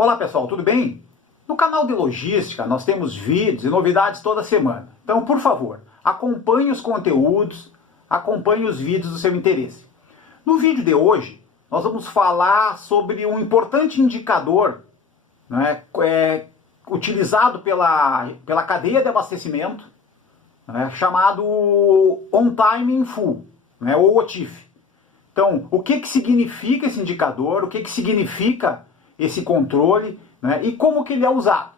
Olá pessoal, tudo bem? No canal de logística nós temos vídeos e novidades toda semana. Então, por favor, acompanhe os conteúdos, acompanhe os vídeos do seu interesse. No vídeo de hoje, nós vamos falar sobre um importante indicador, né, utilizado pela cadeia de abastecimento, né, chamado On Time in Full, né, ou OTIF. Então, o que significa esse indicador, o que significa esse controle, né, e como que ele é usado.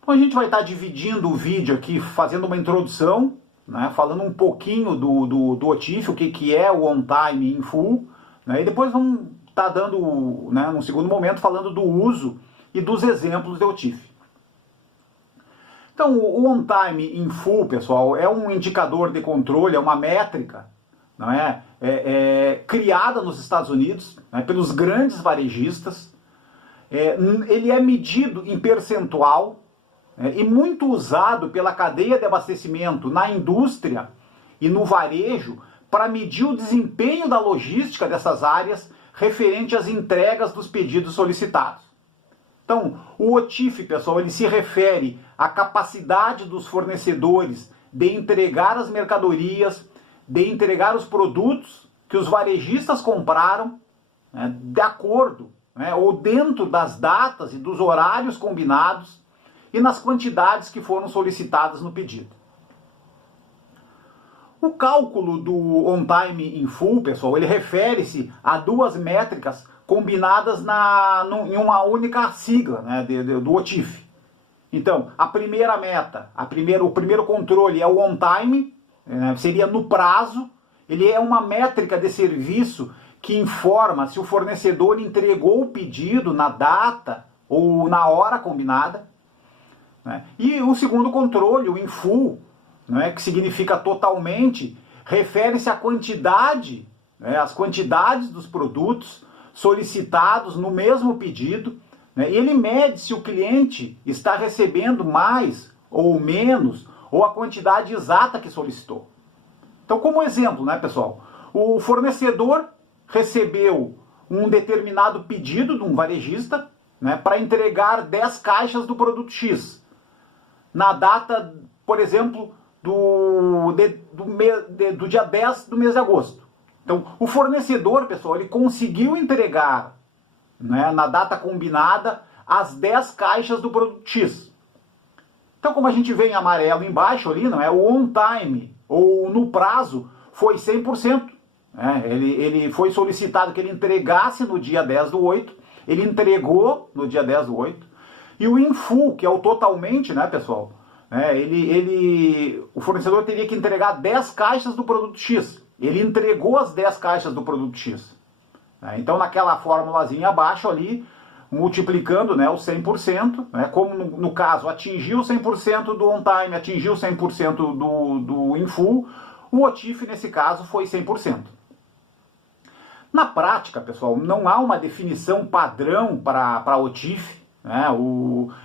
Então a gente vai estar dividindo o vídeo aqui, fazendo uma introdução, né, falando um pouquinho do OTIF, o que é o On Time in Full, né, e depois vamos estar dando, né, num segundo momento, falando do uso e dos exemplos de OTIF. Então o On Time in Full, pessoal, é um indicador de controle, é uma métrica, não é? Criada nos Estados Unidos, né, pelos grandes varejistas. Ele é medido em percentual, e muito usado pela cadeia de abastecimento na indústria e no varejo para medir o desempenho da logística dessas áreas referente às entregas dos pedidos solicitados. Então, o OTIF, pessoal, ele se refere à capacidade dos fornecedores de entregar as mercadorias, de entregar os produtos que os varejistas compraram, né, de acordo, né, ou dentro das datas e dos horários combinados e nas quantidades que foram solicitadas no pedido. O cálculo do On Time in Full, pessoal, ele refere-se a duas métricas combinadas em uma única sigla, né, do OTIF. Então, a primeira meta, o primeiro controle é o On Time, né, seria no prazo. Ele é uma métrica de serviço que informa se o fornecedor entregou o pedido na data ou na hora combinada, né? E o segundo controle, o in full, né, que significa totalmente, refere-se à quantidade, né, às quantidades dos produtos solicitados no mesmo pedido, né, e ele mede se o cliente está recebendo mais ou menos, ou a quantidade exata que solicitou. Então, como exemplo, né, pessoal, o fornecedor recebeu um determinado pedido de um varejista, né, para entregar 10 caixas do produto X, na data, por exemplo, do dia 10 do mês de agosto. Então, o fornecedor, pessoal, ele conseguiu entregar, né, na data combinada as 10 caixas do produto X. Então, como a gente vê em amarelo embaixo ali, não é, o on time, ou no prazo, foi 100%. Ele foi solicitado que ele entregasse no dia 10/8, ele entregou no dia 10/8, e o in full, que é o totalmente, né, pessoal, o fornecedor teria que entregar 10 caixas do produto X, ele entregou as 10 caixas do produto X. Então naquela formulazinha abaixo ali, multiplicando, né, o 100%, né, como no caso atingiu 100% do on time, atingiu 100% do in full, o OTIF nesse caso foi 100%. Na prática, pessoal, não há uma definição padrão para OTIF, né,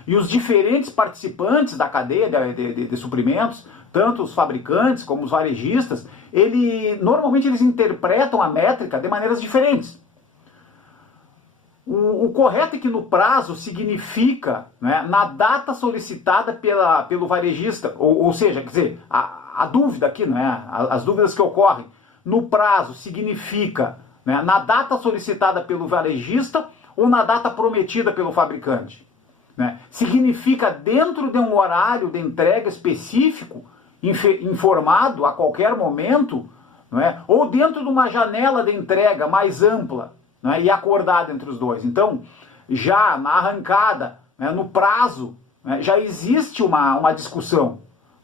e os diferentes participantes da cadeia de suprimentos, tanto os fabricantes como os varejistas, normalmente eles interpretam a métrica de maneiras diferentes. O correto é que no prazo significa, né, na data solicitada pelo varejista, ou seja, quer dizer, a dúvida aqui, né, as dúvidas que ocorrem, no prazo significa, né, na data solicitada pelo varejista ou na data prometida pelo fabricante. Né? Significa dentro de um horário de entrega específico, informado a qualquer momento, não é? Ou dentro de uma janela de entrega mais ampla, né, e acordada entre os dois. Então, já na arrancada, né, no prazo, né, já existe uma discussão.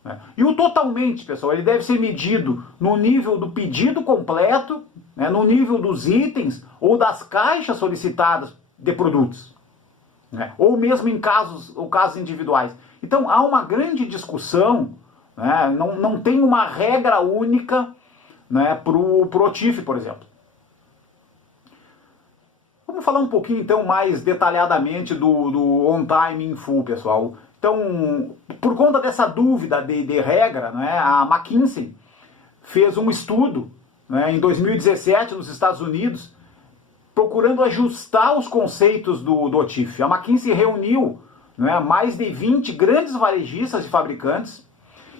Né? E o totalmente, pessoal, ele deve ser medido no nível do pedido completo, né, no nível dos itens ou das caixas solicitadas de produtos, né, ou mesmo em casos individuais. Então, há uma grande discussão, né, não tem uma regra única, né, para o OTIF, por exemplo. Vamos falar um pouquinho, então, mais detalhadamente do On Time in Full, pessoal. Então, por conta dessa dúvida de regra, né, a McKinsey fez um estudo, né, em 2017 nos Estados Unidos, procurando ajustar os conceitos do OTIF. A McKinsey reuniu, né, mais de 20 grandes varejistas e fabricantes,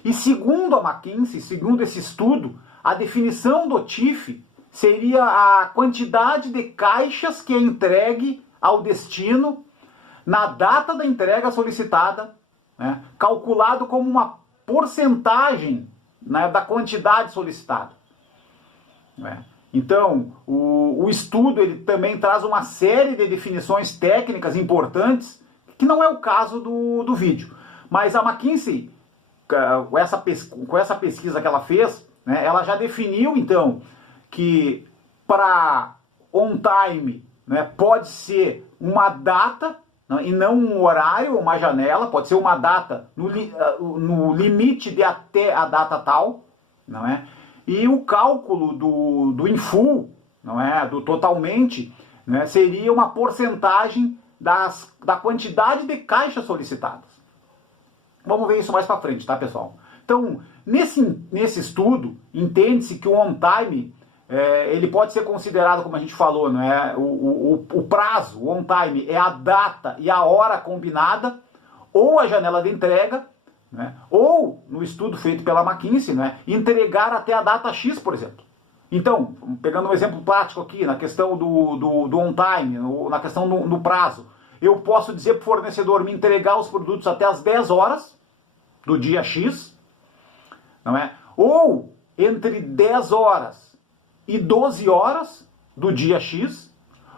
e segundo a McKinsey, segundo esse estudo, a definição do OTIF seria a quantidade de caixas que é entregue ao destino na data da entrega solicitada, né, calculado como uma porcentagem, né, da quantidade solicitada. Né? Então, o estudo ele também traz uma série de definições técnicas importantes, que não é o caso do vídeo. Mas a McKinsey, com essa pesquisa que ela fez, né, ela já definiu, então, que para on-time, né, pode ser uma data, né, e não um horário, uma janela, pode ser uma data no limite de até a data tal, não é? E o cálculo do in full, não é, do totalmente, né, seria uma porcentagem da quantidade de caixas solicitadas. Vamos ver isso mais para frente, tá, pessoal? Então, nesse estudo, entende-se que o on-time, ele pode ser considerado, como a gente falou, né, o prazo, o on-time, é a data e a hora combinada, ou a janela de entrega, né? Ou, no estudo feito pela McKinsey, né, entregar até a data X, por exemplo. Então, pegando um exemplo prático aqui, na questão do on-time, na questão do prazo, eu posso dizer para o fornecedor me entregar os produtos até as 10 horas do dia X, não é? Ou entre 10 horas e 12 horas do dia X,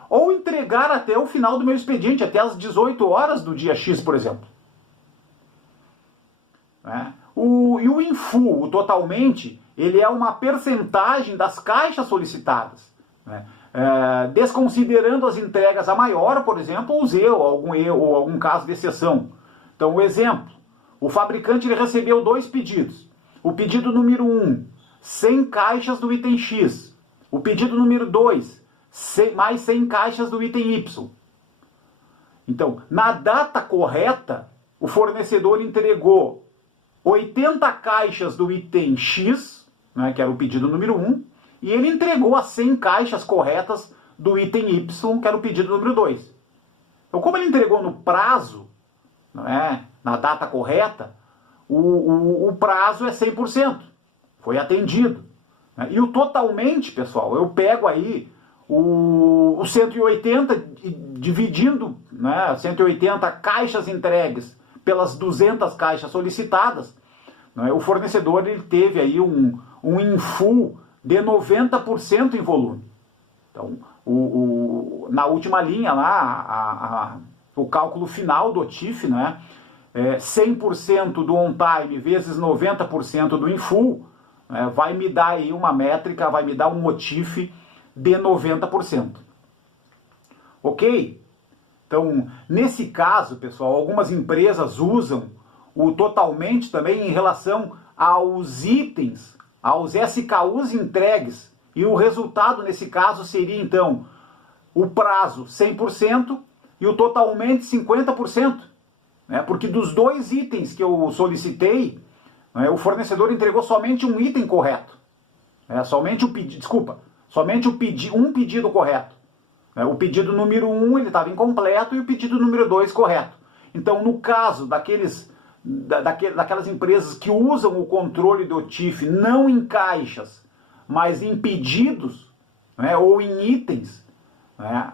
ou entregar até o final do meu expediente, até as 18 horas do dia X, por exemplo. E o in full, o totalmente, ele é uma percentagem das caixas solicitadas, né? Desconsiderando as entregas a maior, por exemplo, ou algum caso de exceção. Então, o exemplo, o fabricante ele recebeu 2 pedidos. O pedido número 1, 100 caixas do item X. O pedido número 2, mais 100 caixas do item Y. Então, na data correta, o fornecedor entregou 80 caixas do item X, né, que era o pedido número 1, e ele entregou as 100 caixas corretas do item Y, que era o pedido número 2. Então, como ele entregou no prazo, né, na data correta, o prazo é 100%. Foi atendido. Né? E o totalmente, pessoal, eu pego aí o 180, dividindo, né, 180 caixas entregues pelas 200 caixas solicitadas, né, o fornecedor ele teve aí um in full de 90% em volume. Então, na última linha lá, o cálculo final do OTIF, né, 100% do on-time vezes 90% do in full, né, vai me dar aí uma métrica, vai me dar um OTIF de 90%. Ok? Então, nesse caso, pessoal, algumas empresas usam o totalmente também em relação aos itens, aos SKUs entregues. E o resultado, nesse caso, seria, então, o prazo 100% e o totalmente 50%. Né? Porque dos 2 itens que eu solicitei, né, o fornecedor entregou somente um item correto. Somente um pedido correto. O pedido número 1 ele estava incompleto e o pedido número 2 correto. Então, no caso daquelas empresas que usam o controle do OTIF não em caixas, mas em pedidos, né, ou em itens, né,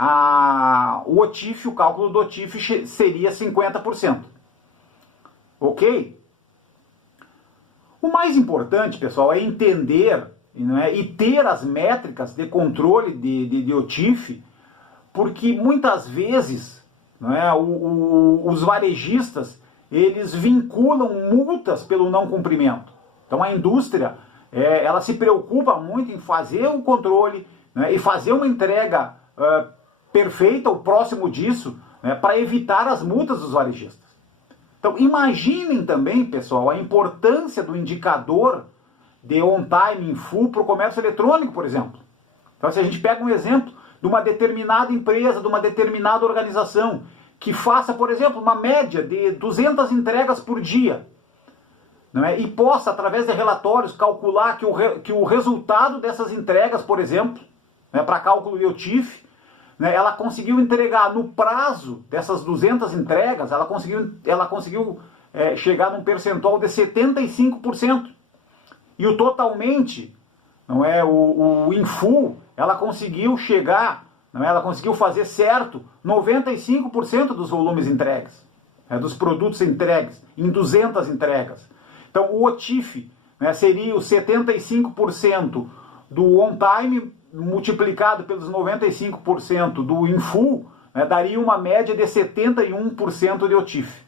o cálculo do OTIF seria 50%. Ok? O mais importante, pessoal, é entender, né, e ter as métricas de controle de OTIF, porque muitas vezes, né, os varejistas eles vinculam multas pelo não cumprimento. Então a indústria ela se preocupa muito em fazer o controle, né, e fazer uma entrega perfeita ou próximo disso, né, para evitar as multas dos varejistas. Então imaginem também, pessoal, a importância do indicador de on-time in full para o comércio eletrônico, por exemplo. Então se a gente pega um exemplo de uma determinada empresa, de uma determinada organização, que faça, por exemplo, uma média de 200 entregas por dia, não é? E possa, através de relatórios, calcular que o resultado dessas entregas, por exemplo, né, para cálculo de OTIF, né, ela conseguiu entregar no prazo dessas 200 entregas, ela conseguiu chegar num percentual de 75%. E o totalmente, não é, o in full, ela conseguiu chegar, não é, ela conseguiu fazer certo 95% dos volumes entregues, dos produtos entregues, em 200 entregas. Então o OTIF, né, seria os 75% do on time multiplicado pelos 95% do in full, né, daria uma média de 71% de OTIF.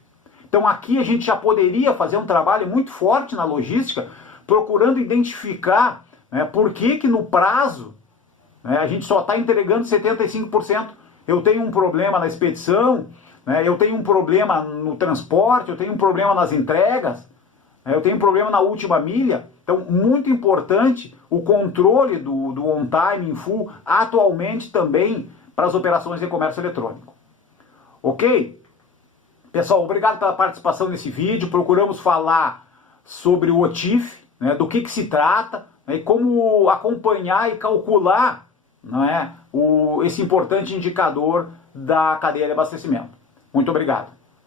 Então aqui a gente já poderia fazer um trabalho muito forte na logística, procurando identificar, né, por que no prazo, né, a gente só está entregando 75%. Eu tenho um problema na expedição, né, eu tenho um problema no transporte, eu tenho um problema nas entregas, né, eu tenho um problema na última milha. Então, muito importante o controle do on time in full atualmente também para as operações de comércio eletrônico. Ok? Pessoal, obrigado pela participação nesse vídeo. Procuramos falar sobre o OTIF, né, do que se trata, né, e como acompanhar e calcular, não é, esse importante indicador da cadeia de abastecimento. Muito obrigado.